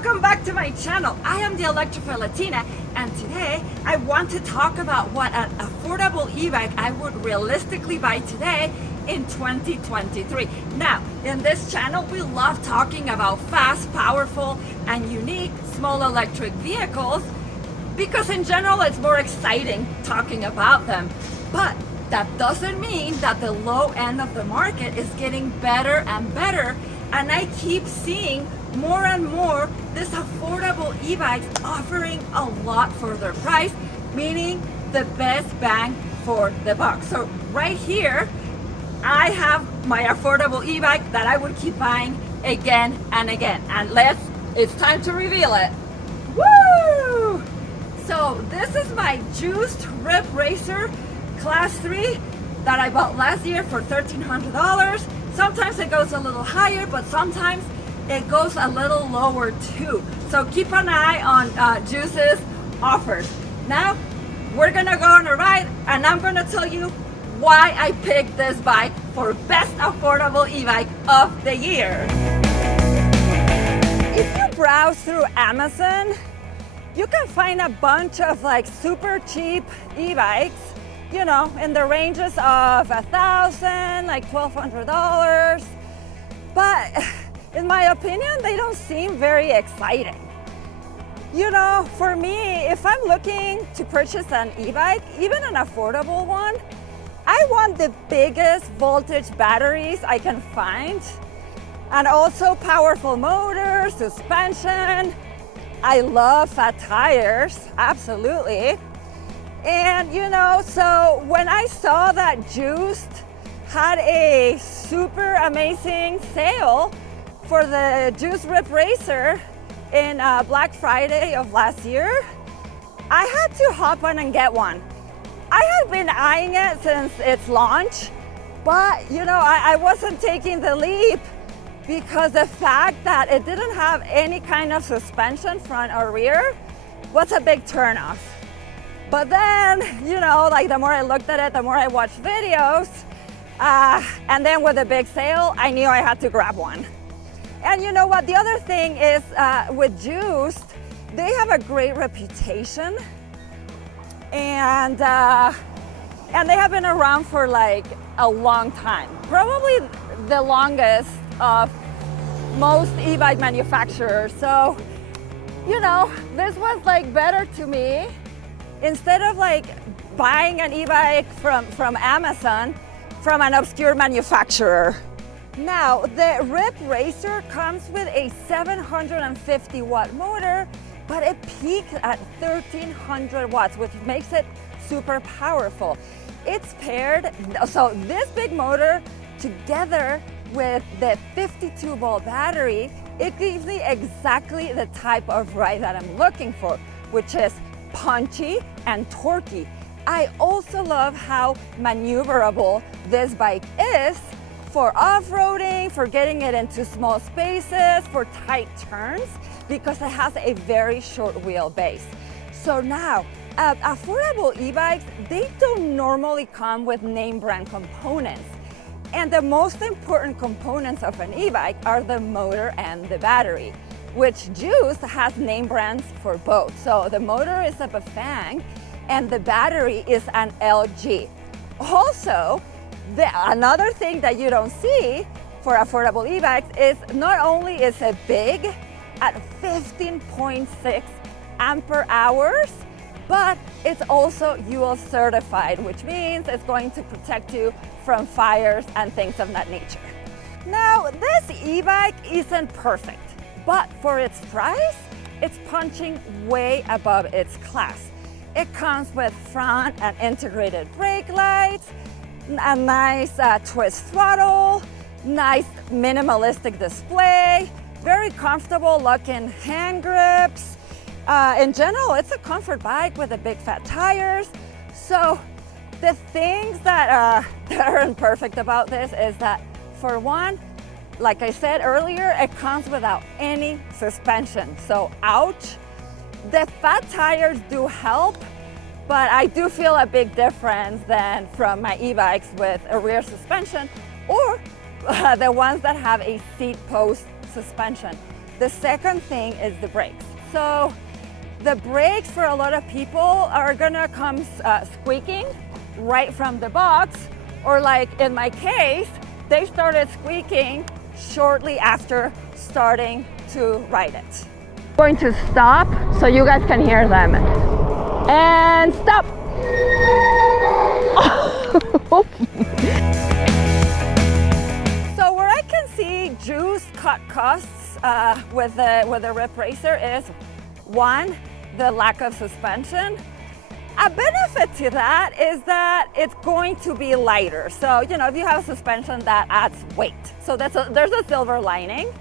Welcome back to my channel. I am the Electrified Latina, and today I want to talk about what an affordable e-bike I would realistically buy today in 2023. Now, in this channel, we love talking about fast, powerful, and unique small electric vehicles because in general, it's more exciting talking about them. But that doesn't mean that the low end of the market is getting better and better, and I keep seeing more and more this affordable e-bikes offering a lot for their price, meaning the best bang for the buck. So right here, I have my affordable e-bike that I would keep buying again and again. And it's time to reveal it. Woo! So this is my Juiced Ripracer Class 3 that I bought last year for $1,300. Sometimes it goes a little higher, but sometimes it goes a little lower too. So keep an eye on Juice's offers. Now, we're gonna go on a ride and I'm gonna tell you why I picked this bike for best affordable e-bike of the year. If you browse through Amazon, you can find a bunch of like super cheap e-bikes, you know, in the ranges of $1,000, like $1,200. But in my opinion, they don't seem very exciting. You know, for me, if I'm looking to purchase an e-bike, even an affordable one, I want the biggest voltage batteries I can find, and also powerful motors, suspension. I love fat tires, absolutely. And you know, so when I saw that Juiced had a super amazing sale for the Juiced Ripracer in Black Friday of last year, I had to hop on and get one. I had been eyeing it since its launch, but you know, I wasn't taking the leap because the fact that it didn't have any kind of suspension, front or rear, was a big turnoff. But then, you know, like the more I looked at it, the more I watched videos, and then with the big sale, I knew I had to grab one. And you know what, the other thing is with Juiced, they have a great reputation, and they have been around for like a long time, probably the longest of most e-bike manufacturers. So, you know, this was like better to me. Instead of like buying an e-bike from Amazon, from an obscure manufacturer. Now, the Ripracer comes with a 750 watt motor, but it peaks at 1300 watts, which makes it super powerful. It's paired, so this big motor together with the 52 volt battery, it gives me exactly the type of ride that I'm looking for, which is punchy and torquey. I also love how maneuverable this bike is for off-roading, for getting it into small spaces, for tight turns, because it has a very short wheelbase. So now, affordable e-bikes, they don't normally come with name brand components. And the most important components of an e-bike are the motor and the battery, which Juiced has name brands for both. So the motor is a Bafang and the battery is an LG. Also, another thing that you don't see for affordable e-bikes is not only is it big at 15.6 ampere hours, but it's also UL certified, which means it's going to protect you from fires and things of that nature. Now, this e-bike isn't perfect, but for its price, it's punching way above its class. It comes with front and integrated brake lights, a nice twist throttle, nice minimalistic display, very comfortable looking hand grips. In general, it's a comfort bike with the big fat tires. So the things that aren't perfect about this is that, for one, like I said earlier, it comes without any suspension. So ouch. The fat tires do help, but I do feel a big difference than from my e-bikes with a rear suspension or the ones that have a seat post suspension. The second thing is the brakes. So the brakes for a lot of people are gonna come squeaking right from the box, or like in my case, they started squeaking shortly after starting to ride it. I'm going to stop so you guys can hear them. And stop. So where I can see Juice cut costs with the Ripracer is, one, the lack of suspension. A benefit to that is that it's going to be lighter. So, you know, if you have suspension, that adds weight. So there's a silver lining.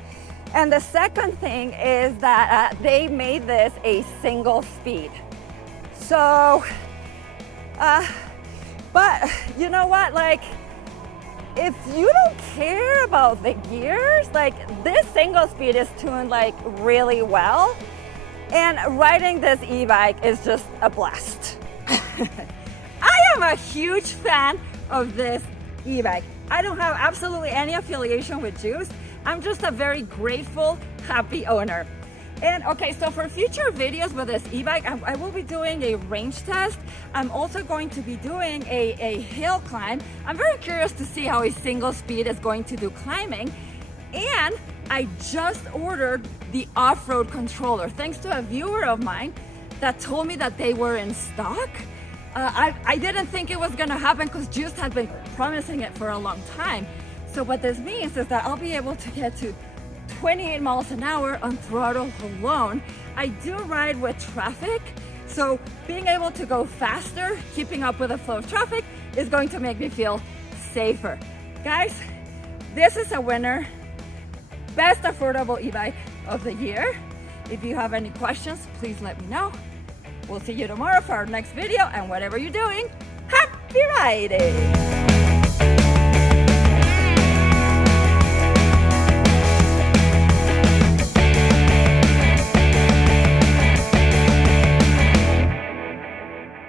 And the second thing is that they made this a single speed. So, but you know what, like, if you don't care about the gears, like this single speed is tuned like really well. And riding this e-bike is just a blast. I am a huge fan of this e-bike. I don't have absolutely any affiliation with Juiced. I'm just a very grateful, happy owner. And okay, so for future videos with this e-bike, I will be doing a range test. I'm also going to be doing a hill climb. I'm very curious to see how a single speed is going to do climbing. And I just ordered the off-road controller, thanks to a viewer of mine that told me that they were in stock. I didn't think it was gonna happen because Juiced had been promising it for a long time. So what this means is that I'll be able to get to 28 miles an hour on throttle alone. I do ride with traffic, so being able to go faster, keeping up with the flow of traffic, is going to make me feel safer. Guys, this is a winner. Best affordable e-bike of the year. If you have any questions, please let me know. We'll see you tomorrow for our next video, and whatever you're doing, happy riding!